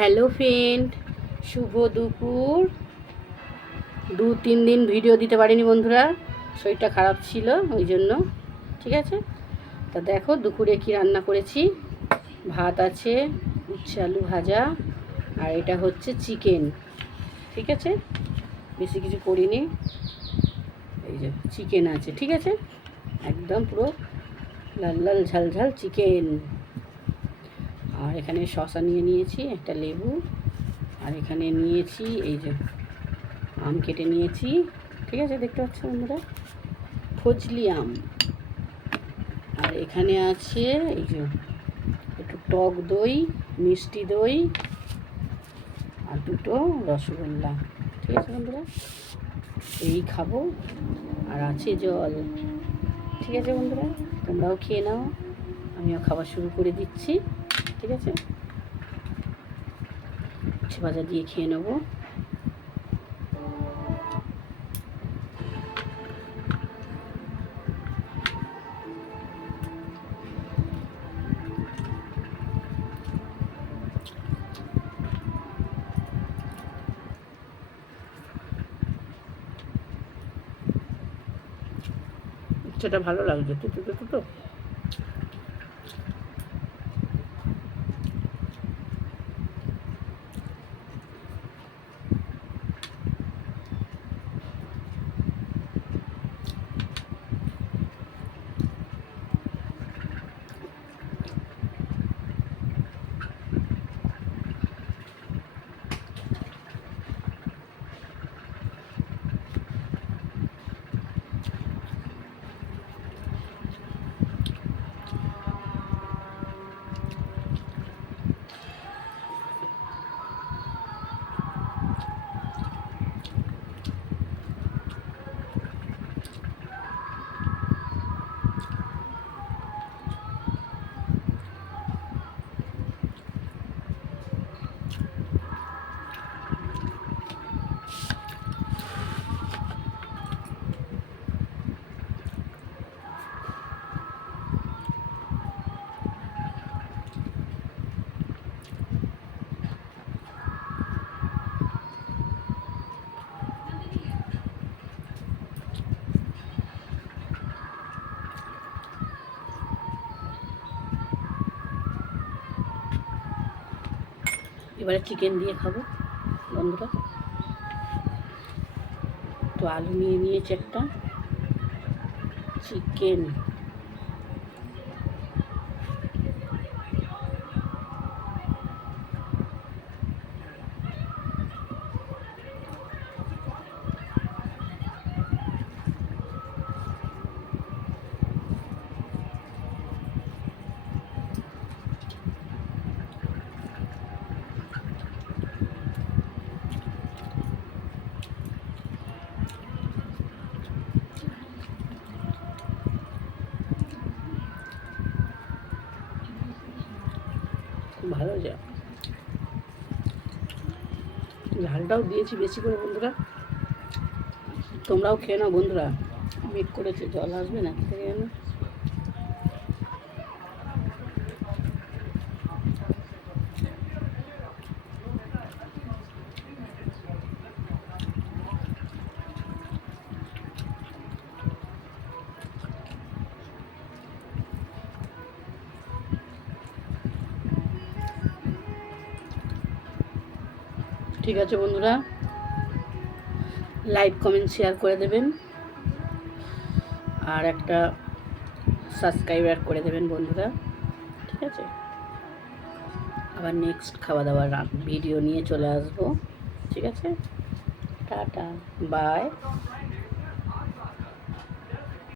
Hello friend, শুভ দুপুর। 2-3 দিন video দিতে পারিনি বন্ধুরা, শরীরটা খারাপ ছিল ওই জন্য। ঠিক আছে, তা দেখো দুপুরে কি রান্না করেছি। ভাত আছে, উচ্ছে আলু ভাজা, আর এটা হচ্ছে চিকেন। ঠিক আছে, বেশি কিছু করিনি। এই যে চিকেন আছে, ঠিক আছে, একদম পুরো লাল লাল ঝাল ঝাল চিকেন। আর এখানে শসা নিয়ে নিয়েছি, একটা লেবু, আর এখানে নিয়েছি এই যে আম কেটে নিয়েছি। ঠিক আছে, দেখতে পাচ্ছ বন্ধুরা, ফজলি আম। আর এখানে আছে এই যে একটু টক দই, মিষ্টি দই, আর দুটো রসগোল্লা। ঠিক আছে বন্ধুরা, এই খাবো, আর আছে জল। ঠিক আছে বন্ধুরা, তোমরাও খেয়ে নাও, আমিও খাবার শুরু করে দিচ্ছি। ঠিক আছে, উচ্ছে ভাজা দিয়ে খেয়ে নেবো। সেটা ভালো লাগছে তো। এবারে চিকেন দিয়ে খাবো বন্ধুরা। তো আলু নিয়ে নিয়েছি, একটা চিকেন। ভালো যা ঝালটাও দিয়েছি বেশি করে বন্ধুরা, তোমরাও খেয়ে নাও বন্ধুরা। মেঘ করেছে, জল আসবে না থেকে যেন। ঠিক আছে বন্ধুরা, লাইক কমেন্ট শেয়ার করে দেবেন, আর একটা সাবস্ক্রাইবার করে দেবেন বন্ধুরা। ঠিক আছে, আবার নেক্সট খাওয়া দাওয়ার ভিডিও নিয়ে চলে আসবো। ঠিক আছে, টাটা, বাই।